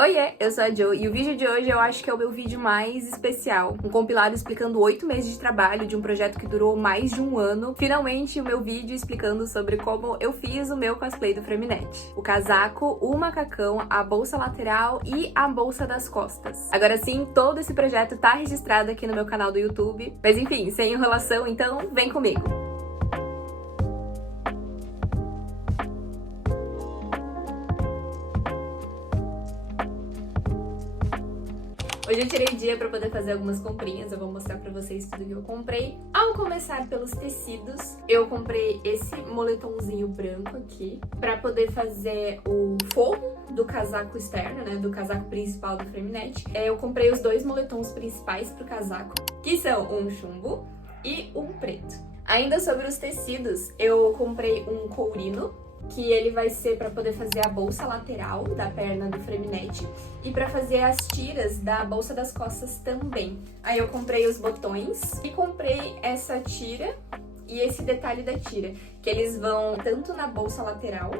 Oiê, eu sou a Jo e o vídeo de hoje eu acho que é o meu vídeo mais especial. Um compilado explicando 8 meses de trabalho de um projeto que durou mais de um ano. Finalmente o meu vídeo explicando sobre como eu fiz o meu cosplay do Freminet. O casaco, o macacão, a bolsa lateral e a bolsa das costas. Agora sim, todo esse projeto tá registrado aqui no meu canal do YouTube. Mas enfim, sem enrolação, então vem comigo. Hoje eu tirei dia pra poder fazer algumas comprinhas, eu vou mostrar pra vocês tudo que eu comprei. Ao começar pelos tecidos, eu comprei esse moletomzinho branco aqui pra poder fazer o forro do casaco externo, né, do casaco principal do Freminet. Eu comprei os dois moletons principais pro casaco, que são um chumbo e um preto. Ainda sobre os tecidos, eu comprei um courino, que ele vai ser para poder fazer a bolsa lateral da perna do Freminet e para fazer as tiras da bolsa das costas também. Aí eu comprei os botões e comprei essa tira e esse detalhe da tira, que eles vão tanto na bolsa lateral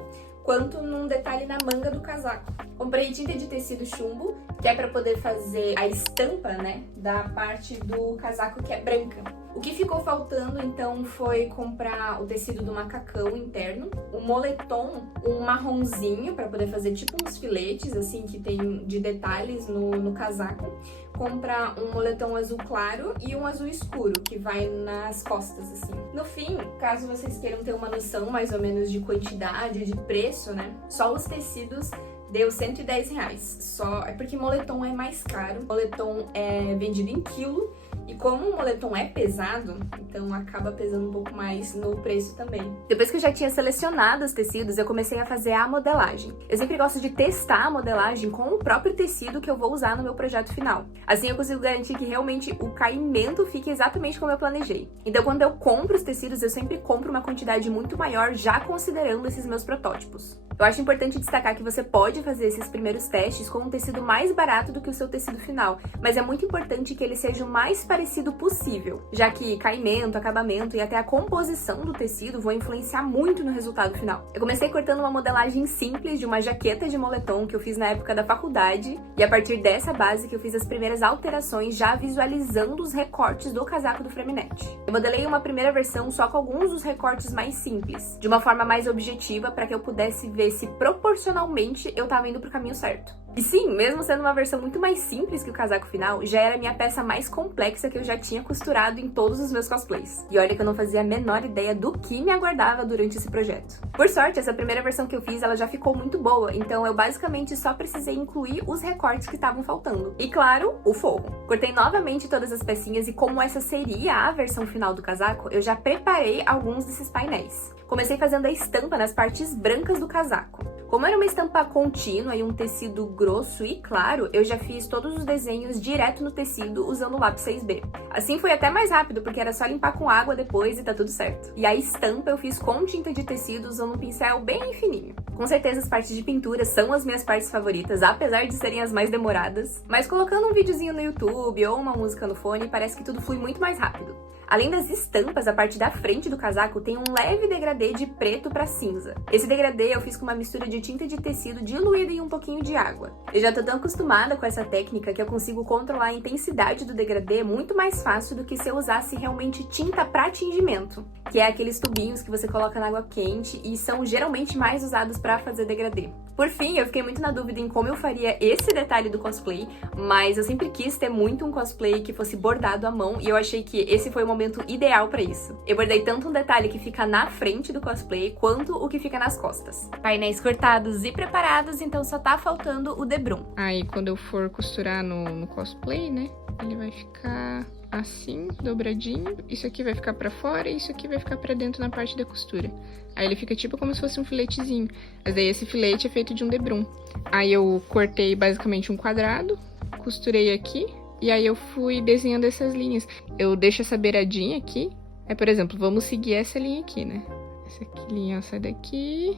quanto num detalhe na manga do casaco. Comprei tinta de tecido chumbo, que é para poder fazer a estampa, né, da parte do casaco que é branca. O que ficou faltando, então, foi comprar o tecido do macacão interno, o moletom, um marronzinho, para poder fazer tipo uns filetes, assim, que tem de detalhes no casaco. Comprar um moletom azul claro e um azul escuro, que vai nas costas, assim. No fim, caso vocês queiram ter uma noção mais ou menos de quantidade, de preço, né, só os tecidos deu R$110. Só é porque moletom é mais caro. Moletom é vendido em quilo. E como o moletom é pesado, então acaba pesando um pouco mais no preço também. Depois que eu já tinha selecionado os tecidos, eu comecei a fazer a modelagem. Eu sempre gosto de testar a modelagem com o próprio tecido que eu vou usar no meu projeto final. Assim eu consigo garantir que realmente o caimento fique exatamente como eu planejei. Então quando eu compro os tecidos, eu sempre compro uma quantidade muito maior, já considerando esses meus protótipos. Eu acho importante destacar que você pode fazer esses primeiros testes com um tecido mais barato do que o seu tecido final, mas é muito importante que ele seja o mais parecido possível, já que caimento, acabamento e até a composição do tecido vão influenciar muito no resultado final. Eu comecei cortando uma modelagem simples de uma jaqueta de moletom que eu fiz na época da faculdade, e a partir dessa base que eu fiz as primeiras alterações, já visualizando os recortes do casaco do Freminet. Eu modelei uma primeira versão só com alguns dos recortes mais simples, de uma forma mais objetiva para que eu pudesse ver se proporcionalmente eu tava indo pro caminho certo. E sim, mesmo sendo uma versão muito mais simples que o casaco final, já era a minha peça mais complexa que eu já tinha costurado em todos os meus cosplays. E olha que eu não fazia a menor ideia do que me aguardava durante esse projeto. Por sorte, essa primeira versão que eu fiz, ela já ficou muito boa, então eu basicamente só precisei incluir os recortes que estavam faltando. E claro, o forro. Cortei novamente todas as pecinhas e como essa seria a versão final do casaco, eu já preparei alguns desses painéis. Comecei fazendo a estampa nas partes brancas do casaco. Como era uma estampa contínua e um tecido grosso e claro, eu já fiz todos os desenhos direto no tecido usando o lápis 6B. Assim foi até mais rápido, porque era só limpar com água depois e tá tudo certo. E a estampa eu fiz com tinta de tecido usando um pincel bem fininho. Com certeza as partes de pintura são as minhas partes favoritas, apesar de serem as mais demoradas. Mas colocando um videozinho no YouTube ou uma música no fone, parece que tudo flui muito mais rápido. Além das estampas, a parte da frente do casaco tem um leve degradê de preto para cinza. Esse degradê eu fiz com uma mistura de tinta de tecido diluída em um pouquinho de água. Eu já tô tão acostumada com essa técnica que eu consigo controlar a intensidade do degradê muito mais fácil do que se eu usasse realmente tinta para tingimento, que é aqueles tubinhos que você coloca na água quente e são geralmente mais usados para fazer degradê. Por fim, eu fiquei muito na dúvida em como eu faria esse detalhe do cosplay, mas eu sempre quis ter muito um cosplay que fosse bordado à mão e eu achei que esse foi o momento ideal para isso. Eu bordei tanto um detalhe que fica na frente do cosplay, quanto o que fica nas costas. Painéis cortados e preparados, então só tá faltando o debrum. Aí quando eu for costurar no cosplay, né, ele vai ficar assim, dobradinho. Isso aqui vai ficar pra fora e isso aqui vai ficar pra dentro na parte da costura. Aí ele fica tipo como se fosse um filetezinho. Mas aí esse filete é feito de um debrum. Aí eu cortei basicamente um quadrado, costurei aqui. E aí eu fui desenhando essas linhas. Eu deixo essa beiradinha aqui. Aí, por exemplo, vamos seguir essa linha aqui, né? Essa aqui, linha sai daqui.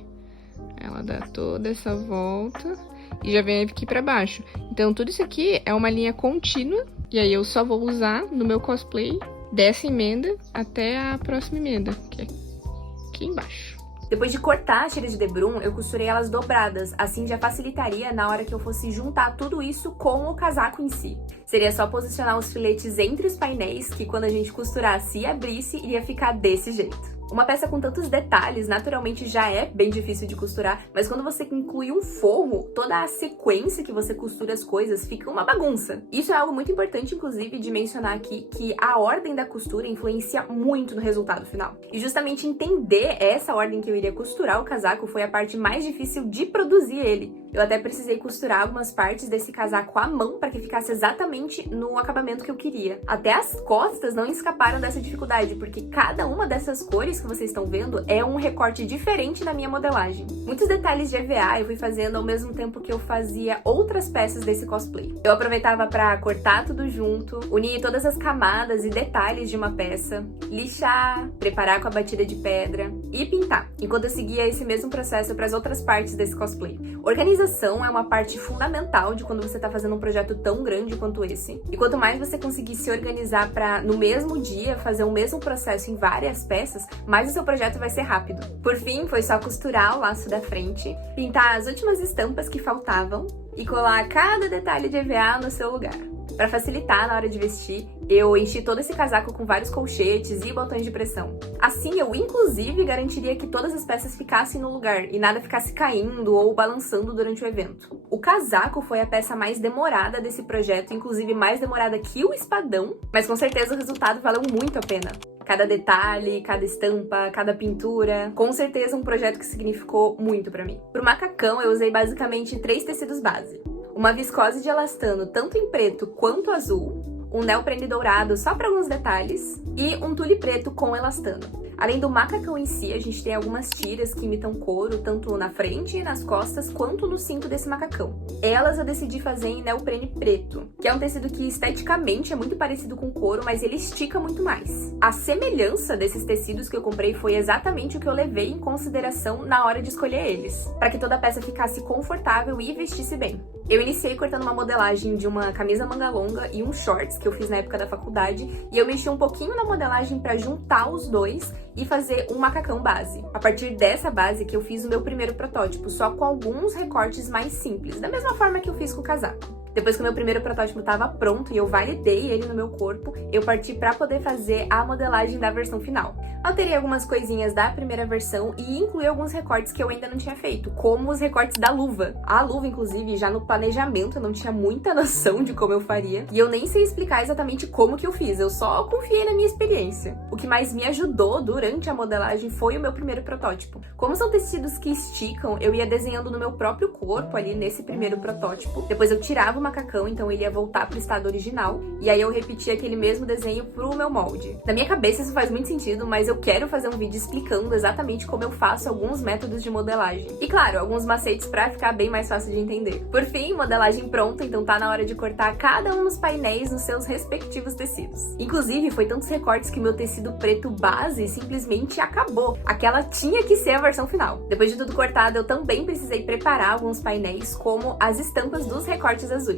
Ela dá toda essa volta. E já vem aqui pra baixo. Então, tudo isso aqui é uma linha contínua. E aí eu só vou usar no meu cosplay dessa emenda até a próxima emenda, que é aqui embaixo. Depois de cortar as tiras de debrum, eu costurei elas dobradas, assim já facilitaria na hora que eu fosse juntar tudo isso com o casaco em si. Seria só posicionar os filetes entre os painéis, que quando a gente costurasse e abrisse, iria ficar desse jeito. Uma peça com tantos detalhes, naturalmente já é bem difícil de costurar, mas quando você inclui um forro, toda a sequência que você costura as coisas fica uma bagunça. Isso é algo muito importante, inclusive, de mencionar aqui, que a ordem da costura influencia muito no resultado final. E justamente entender essa ordem que eu iria costurar o casaco foi a parte mais difícil de produzir ele. Eu até precisei costurar algumas partes desse casaco à mão para que ficasse exatamente no acabamento que eu queria. Até as costas não escaparam dessa dificuldade, porque cada uma dessas cores que vocês estão vendo é um recorte diferente na minha modelagem. Muitos detalhes de EVA eu fui fazendo ao mesmo tempo que eu fazia outras peças desse cosplay. Eu aproveitava para cortar tudo junto, unir todas as camadas e detalhes de uma peça, lixar, preparar com a batida de pedra e pintar, enquanto eu seguia esse mesmo processo para as outras partes desse cosplay. Organização é uma parte fundamental de quando você está fazendo um projeto tão grande quanto esse. E quanto mais você conseguir se organizar para, no mesmo dia, fazer o mesmo processo em várias peças, mais o seu projeto vai ser rápido. Por fim, foi só costurar o laço da frente, pintar as últimas estampas que faltavam e colar cada detalhe de EVA no seu lugar. Para facilitar na hora de vestir, eu enchi todo esse casaco com vários colchetes e botões de pressão. Assim, eu inclusive garantiria que todas as peças ficassem no lugar e nada ficasse caindo ou balançando durante o evento. O casaco foi a peça mais demorada desse projeto, inclusive mais demorada que o espadão, mas com certeza o resultado valeu muito a pena. Cada detalhe, cada estampa, cada pintura, com certeza um projeto que significou muito pra mim. Pro macacão, eu usei basicamente 3 tecidos base. Uma viscose de elastano, tanto em preto quanto azul, um neoprene dourado só para alguns detalhes e um tule preto com elastano. Além do macacão em si, a gente tem algumas tiras que imitam couro, tanto na frente e nas costas, quanto no cinto desse macacão. Elas eu decidi fazer em neoprene preto, que é um tecido que esteticamente é muito parecido com couro, mas ele estica muito mais. A semelhança desses tecidos que eu comprei foi exatamente o que eu levei em consideração na hora de escolher eles, para que toda a peça ficasse confortável e vestisse bem. Eu iniciei cortando uma modelagem de uma camisa manga longa e um shorts que eu fiz na época da faculdade, e eu mexi um pouquinho na modelagem para juntar os dois e fazer um macacão base. A partir dessa base que eu fiz o meu primeiro protótipo, só com alguns recortes mais simples, da mesma forma que eu fiz com o casaco. Depois que o meu primeiro protótipo estava pronto e eu validei ele no meu corpo, eu parti para poder fazer a modelagem da versão final. Alterei algumas coisinhas da primeira versão e incluí alguns recortes que eu ainda não tinha feito, como os recortes da luva. A luva, inclusive, já no planejamento eu não tinha muita noção de como eu faria, e eu nem sei explicar exatamente como que eu fiz, eu só confiei na minha experiência. O que mais me ajudou durante a modelagem foi o meu primeiro protótipo. Como são tecidos que esticam, eu ia desenhando no meu próprio corpo ali nesse primeiro protótipo, depois eu tirava o macacão, então ele ia voltar pro estado original, e aí eu repetia aquele mesmo desenho pro meu molde. Na minha cabeça isso faz muito sentido, mas eu quero fazer um vídeo explicando exatamente como eu faço alguns métodos de modelagem. E claro, alguns macetes pra ficar bem mais fácil de entender. Por fim, modelagem pronta, então tá na hora de cortar cada um dos painéis nos seus respectivos tecidos. Inclusive, foi tantos recortes que meu tecido preto base simplesmente acabou. Aquela tinha que ser a versão final. Depois de tudo cortado, eu também precisei preparar alguns painéis, como as estampas dos recortes azuis.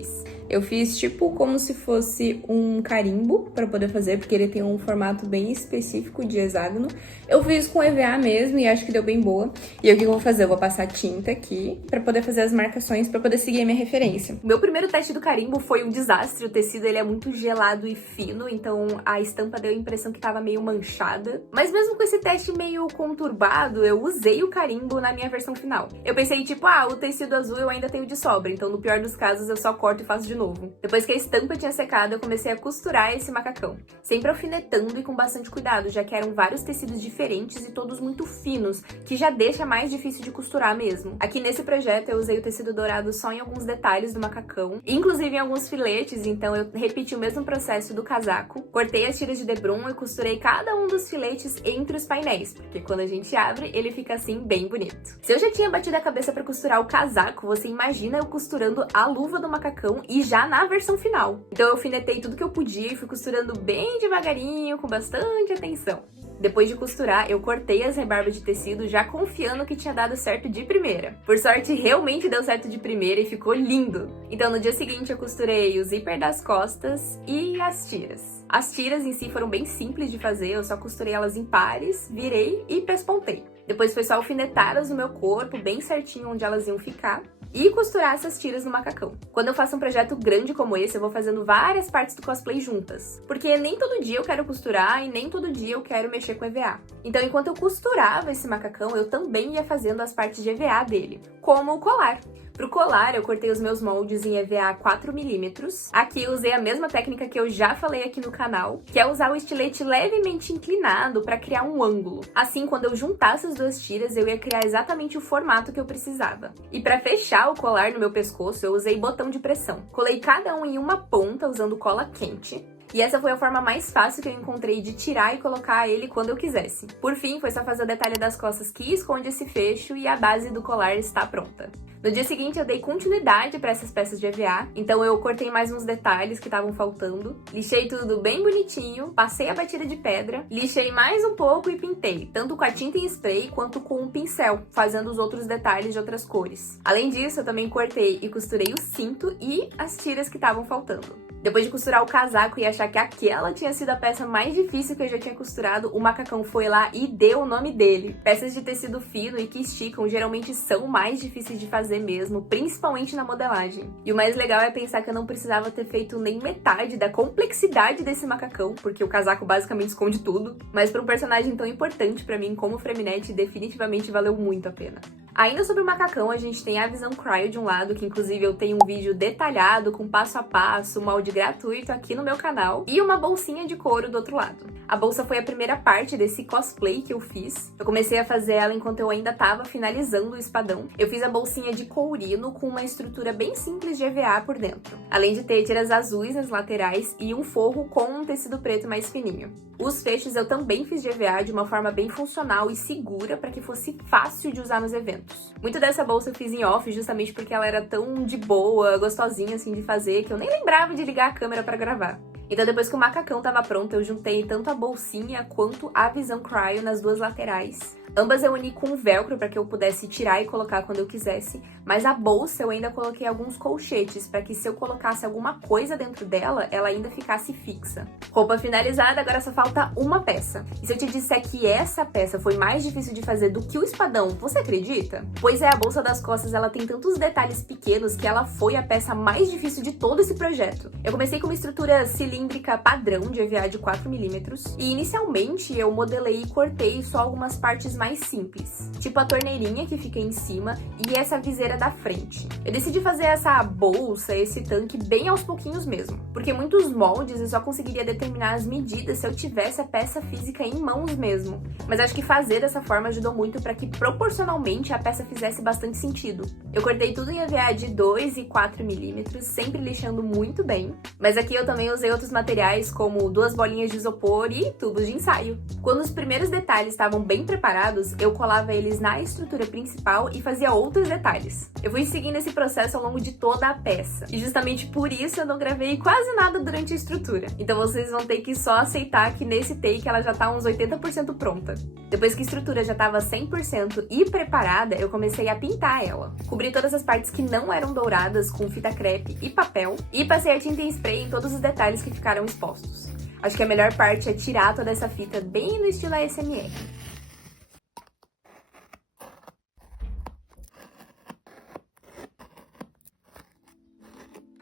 Eu fiz tipo como se fosse um carimbo pra poder fazer, porque ele tem um formato bem específico de hexágono. Eu fiz com EVA mesmo e acho que deu bem boa. E o que eu vou fazer? Eu vou passar tinta aqui pra poder fazer as marcações, pra poder seguir a minha referência. O meu primeiro teste do carimbo foi um desastre. O tecido ele é muito gelado e fino, então a estampa deu a impressão que tava meio manchada. Mas mesmo com esse teste meio conturbado, eu usei o carimbo na minha versão final. Eu pensei tipo, o tecido azul eu ainda tenho de sobra, então no pior dos casos eu só corto e faço de novo. Depois que a estampa tinha secado, eu comecei a costurar esse macacão, sempre alfinetando e com bastante cuidado, já que eram vários tecidos diferentes e todos muito finos, que já deixa mais difícil de costurar mesmo. Aqui nesse projeto eu usei o tecido dourado só em alguns detalhes do macacão, inclusive em alguns filetes, então eu repeti o mesmo processo do casaco, cortei as tiras de debrum e costurei cada um dos filetes entre os painéis, porque quando a gente abre, ele fica assim bem bonito. Se eu já tinha batido a cabeça pra costurar o casaco, você imagina eu costurando a luva do macacão e já na versão final. Então eu alfinetei tudo que eu podia e fui costurando bem devagarinho, com bastante atenção. Depois de costurar, eu cortei as rebarbas de tecido já confiando que tinha dado certo de primeira. Por sorte, realmente deu certo de primeira e ficou lindo! Então no dia seguinte eu costurei o zíper das costas e as tiras. As tiras em si foram bem simples de fazer, eu só costurei elas em pares, virei e pespontei. Depois foi só alfinetá-las no meu corpo, bem certinho onde elas iam ficar, e costurar essas tiras no macacão. Quando eu faço um projeto grande como esse, eu vou fazendo várias partes do cosplay juntas, porque nem todo dia eu quero costurar e nem todo dia eu quero mexer com EVA. Então, enquanto eu costurava esse macacão, eu também ia fazendo as partes de EVA dele, como o colar. Pro colar, eu cortei os meus moldes em EVA 4mm. Aqui eu usei a mesma técnica que eu já falei aqui no canal, que é usar o estilete levemente inclinado para criar um ângulo. Assim, quando eu juntasse as duas tiras, eu ia criar exatamente o formato que eu precisava. E para fechar o colar no meu pescoço, eu usei botão de pressão. Colei cada um em uma ponta usando cola quente. E essa foi a forma mais fácil que eu encontrei de tirar e colocar ele quando eu quisesse. Por fim, foi só fazer o detalhe das costas que esconde esse fecho e a base do colar está pronta. No dia seguinte, eu dei continuidade para essas peças de EVA, então eu cortei mais uns detalhes que estavam faltando, lixei tudo bem bonitinho, passei a batida de pedra, lixei mais um pouco e pintei, tanto com a tinta em spray quanto com um pincel, fazendo os outros detalhes de outras cores. Além disso, eu também cortei e costurei o cinto e as tiras que estavam faltando. Depois de costurar o casaco e achar que aquela tinha sido a peça mais difícil que eu já tinha costurado, o macacão foi lá e deu o nome dele. Peças de tecido fino e que esticam geralmente são mais difíceis de fazer mesmo, principalmente na modelagem. E o mais legal é pensar que eu não precisava ter feito nem metade da complexidade desse macacão, porque o casaco basicamente esconde tudo, mas para um personagem tão importante pra mim como o Freminet, definitivamente valeu muito a pena. Ainda sobre o macacão, a gente tem a Vision Cryo de um lado, que inclusive eu tenho um vídeo detalhado com passo a passo, molde gratuito aqui no meu canal, e uma bolsinha de couro do outro lado. A bolsa foi a primeira parte desse cosplay que eu fiz. Eu comecei a fazer ela enquanto eu ainda tava finalizando o espadão. Eu fiz a bolsinha de courino com uma estrutura bem simples de EVA por dentro, além de ter tiras azuis nas laterais e um forro com um tecido preto mais fininho. Os fechos eu também fiz de EVA de uma forma bem funcional e segura para que fosse fácil de usar nos eventos. Muito dessa bolsa eu fiz em off justamente porque ela era tão de boa, gostosinha assim de fazer, que eu nem lembrava de ligar a câmera para gravar. Então depois que o macacão tava pronto, eu juntei tanto a bolsinha quanto a Vision Cryo nas duas laterais. Ambas eu uni com velcro para que eu pudesse tirar e colocar quando eu quisesse, mas a bolsa eu ainda coloquei alguns colchetes para que se eu colocasse alguma coisa dentro dela, ela ainda ficasse fixa. Roupa finalizada, agora só falta uma peça. E se eu te disser que essa peça foi mais difícil de fazer do que o espadão, você acredita? Pois é, a bolsa das costas ela tem tantos detalhes pequenos que ela foi a peça mais difícil de todo esse projeto. Eu comecei com uma estrutura cilíndrica padrão de EVA de 4mm e inicialmente eu modelei e cortei só algumas partes mais simples, tipo a torneirinha que fica em cima e essa viseira da frente. Eu decidi fazer essa bolsa, esse tanque bem aos pouquinhos mesmo, porque muitos moldes eu só conseguiria determinar as medidas se eu tivesse a peça física em mãos mesmo, mas acho que fazer dessa forma ajudou muito para que proporcionalmente a peça fizesse bastante sentido. Eu cortei tudo em EVA de 2 e 4mm, sempre lixando muito bem, mas aqui eu também usei outros materiais como 2 bolinhas de isopor e tubos de ensaio. Quando os primeiros detalhes estavam bem preparados, eu colava eles na estrutura principal e fazia outros detalhes. Eu fui seguindo esse processo ao longo de toda a peça, e justamente por isso eu não gravei quase nada durante a estrutura. Então vocês vão ter que só aceitar que nesse take ela já tá uns 80% pronta. Depois que a estrutura já tava 100% e preparada, eu comecei a pintar ela. Cobri todas as partes que não eram douradas com fita crepe e papel, e passei a tinta em spray em todos os detalhes que ficaram expostos. Acho que a melhor parte é tirar toda essa fita bem no estilo ASMR.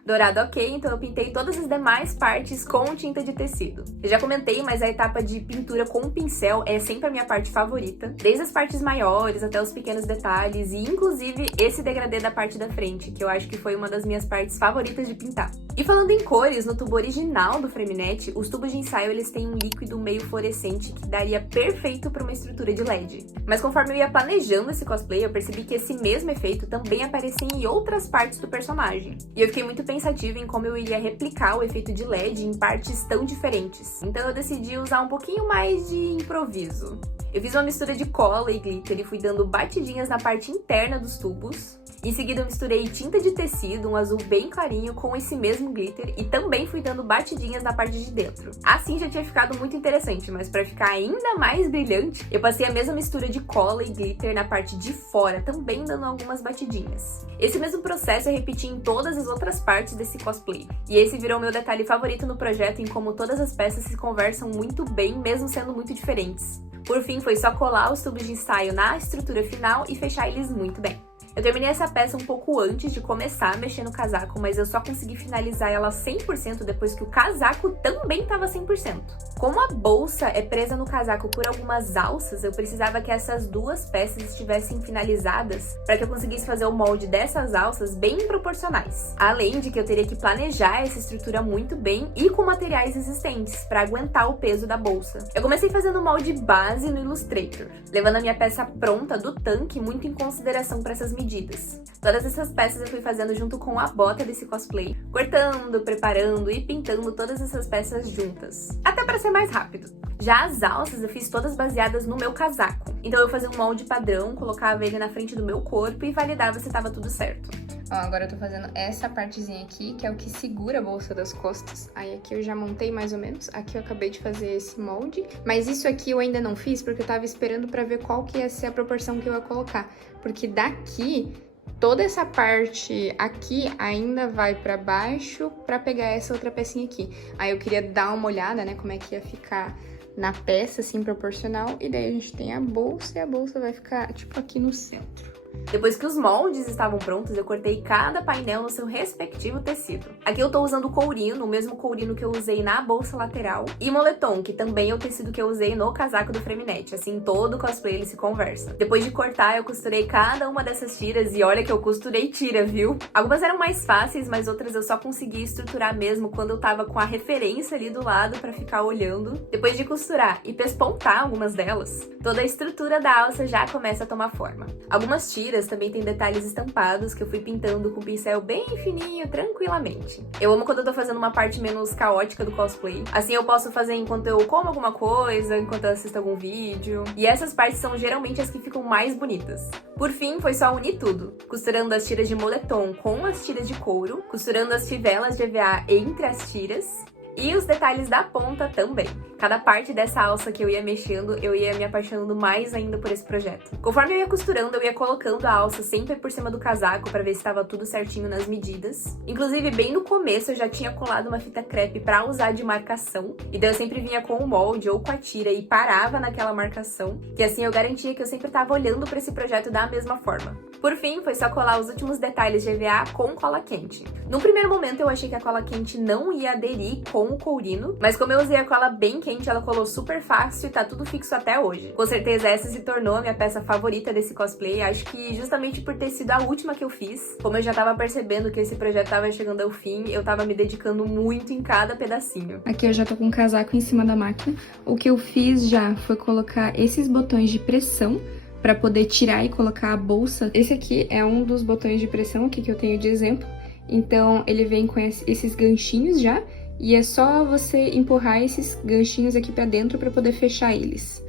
Dourado ok, então eu pintei todas as demais partes com tinta de tecido. Eu já comentei, mas a etapa de pintura com o pincel é sempre a minha parte favorita, desde as partes maiores até os pequenos detalhes e inclusive esse degradê da parte da frente, que eu acho que foi uma das minhas partes favoritas de pintar. E falando em cores, no tubo original do Freminet, os tubos de ensaio eles têm um líquido meio fluorescente que daria perfeito para uma estrutura de LED. Mas conforme eu ia planejando esse cosplay, eu percebi que esse mesmo efeito também aparecia em outras partes do personagem. E eu fiquei muito pensativa em como eu iria replicar o efeito de LED em partes tão diferentes. Então eu decidi usar um pouquinho mais de improviso. Eu fiz uma mistura de cola e glitter e fui dando batidinhas na parte interna dos tubos. Em seguida eu misturei tinta de tecido, um azul bem clarinho, com esse mesmo glitter e também fui dando batidinhas na parte de dentro. Assim já tinha ficado muito interessante, mas para ficar ainda mais brilhante, eu passei a mesma mistura de cola e glitter na parte de fora, também dando algumas batidinhas. Esse mesmo processo eu repeti em todas as outras partes desse cosplay. E esse virou meu detalhe favorito no projeto, em como todas as peças se conversam muito bem, mesmo sendo muito diferentes. Por fim, foi só colar os tubos de ensaio na estrutura final e fechar eles muito bem. Eu terminei essa peça um pouco antes de começar a mexer no casaco, mas eu só consegui finalizar ela 100% depois que o casaco também estava 100%. Como a bolsa é presa no casaco por algumas alças, eu precisava que essas duas peças estivessem finalizadas para que eu conseguisse fazer o molde dessas alças bem proporcionais. Além de que eu teria que planejar essa estrutura muito bem e com materiais resistentes para aguentar o peso da bolsa. Eu comecei fazendo o molde base no Illustrator, levando a minha peça pronta do tanque muito em consideração para essas medidas. Todas essas peças eu fui fazendo junto com a bota desse cosplay, cortando, preparando e pintando todas essas peças juntas, até para ser mais rápido. Já as alças eu fiz todas baseadas no meu casaco, então eu fazia um molde padrão, colocava ele na frente do meu corpo e validava se estava tudo certo. Ó, agora eu tô fazendo essa partezinha aqui, que é o que segura a bolsa das costas. Aí aqui eu já montei mais ou menos. Aqui eu acabei de fazer esse molde. Mas isso aqui eu ainda não fiz, porque eu tava esperando pra ver qual que ia ser a proporção que eu ia colocar. Porque daqui, toda essa parte aqui ainda vai pra baixo pra pegar essa outra pecinha aqui. Aí eu queria dar uma olhada, né, como é que ia ficar na peça, assim, proporcional. E daí a gente tem a bolsa, e a bolsa vai ficar, tipo, aqui no centro. Depois que os moldes estavam prontos, eu cortei cada painel no seu respectivo tecido. Aqui eu tô usando courino, o mesmo courino que eu usei na bolsa lateral, e moletom, que também é o tecido que eu usei no casaco do Freminette, assim todo cosplay ele se conversa. Depois de cortar, eu costurei cada uma dessas tiras, e olha que eu costurei tira, viu? Algumas eram mais fáceis, mas outras eu só consegui estruturar mesmo quando eu tava com a referência ali do lado pra ficar olhando. Depois de costurar e pespontar algumas delas, toda a estrutura da alça já começa a tomar forma. Algumas tiras também tem detalhes estampados que eu fui pintando com pincel bem fininho, tranquilamente. Eu amo quando eu tô fazendo uma parte menos caótica do cosplay. Assim eu posso fazer enquanto eu como alguma coisa, enquanto eu assisto algum vídeo. E essas partes são geralmente as que ficam mais bonitas. Por fim, foi só unir tudo. Costurando as tiras de moletom com as tiras de couro, costurando as fivelas de EVA entre as tiras, e os detalhes da ponta também. Cada parte dessa alça que eu ia mexendo, eu ia me apaixonando mais ainda por esse projeto. Conforme eu ia costurando, eu ia colocando a alça sempre por cima do casaco para ver se estava tudo certinho nas medidas. Inclusive, bem no começo eu já tinha colado uma fita crepe para usar de marcação. E daí eu sempre vinha com o molde ou com a tira e parava naquela marcação. E assim eu garantia que eu sempre estava olhando para esse projeto da mesma forma. Por fim, foi só colar os últimos detalhes de EVA com cola quente. No primeiro momento eu achei que a cola quente não ia aderir com o courino, mas como eu usei a cola bem quente, ela colou super fácil e tá tudo fixo até hoje. Com certeza essa se tornou a minha peça favorita desse cosplay, acho que justamente por ter sido a última que eu fiz. Como eu já tava percebendo que esse projeto tava chegando ao fim, eu tava me dedicando muito em cada pedacinho. Aqui eu já tô com o casaco em cima da máquina. O que eu fiz já foi colocar esses botões de pressão para poder tirar e colocar a bolsa. Esse aqui é um dos botões de pressão aqui que eu tenho de exemplo. Então ele vem com esses ganchinhos já, e é só você empurrar esses ganchinhos aqui pra dentro pra poder fechar eles.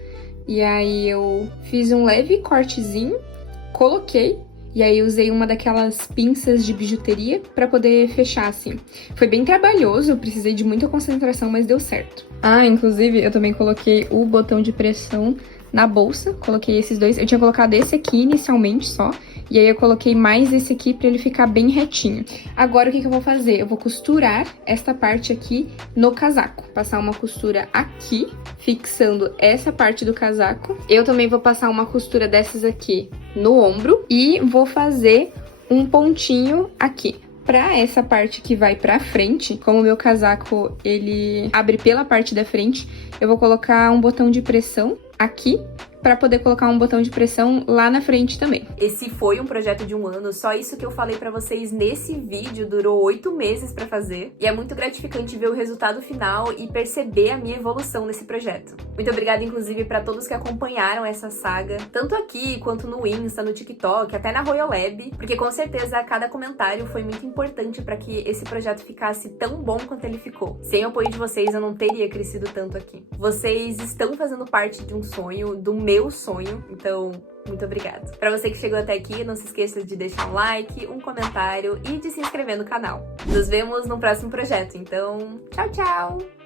E aí eu fiz um leve cortezinho, coloquei, e aí usei uma daquelas pinças de bijuteria pra poder fechar assim. Foi bem trabalhoso, eu precisei de muita concentração, mas deu certo. Ah, inclusive eu também coloquei o botão de pressão na bolsa, coloquei esses dois. Eu tinha colocado esse aqui inicialmente só, e aí eu coloquei mais esse aqui pra ele ficar bem retinho. Agora o que eu vou fazer? Eu vou costurar esta parte aqui no casaco. Passar uma costura aqui, fixando essa parte do casaco. Eu também vou passar uma costura dessas aqui no ombro e vou fazer um pontinho aqui. Pra essa parte que vai pra frente, como o meu casaco ele abre pela parte da frente, eu vou colocar um botão de pressão aqui, para poder colocar um botão de pressão lá na frente também. Esse foi um projeto de 1 ano, só isso que eu falei pra vocês nesse vídeo durou 8 meses pra fazer. E é muito gratificante ver o resultado final e perceber a minha evolução nesse projeto. Muito obrigada, inclusive, pra todos que acompanharam essa saga, tanto aqui quanto no Insta, no TikTok, até na Royal Lab, porque com certeza cada comentário foi muito importante pra que esse projeto ficasse tão bom quanto ele ficou. Sem o apoio de vocês, eu não teria crescido tanto aqui. Vocês estão fazendo parte de um sonho, do meu sonho, então muito obrigada. Pra você que chegou até aqui, não se esqueça de deixar um like, um comentário e de se inscrever no canal. Nos vemos no próximo projeto, então tchau, tchau!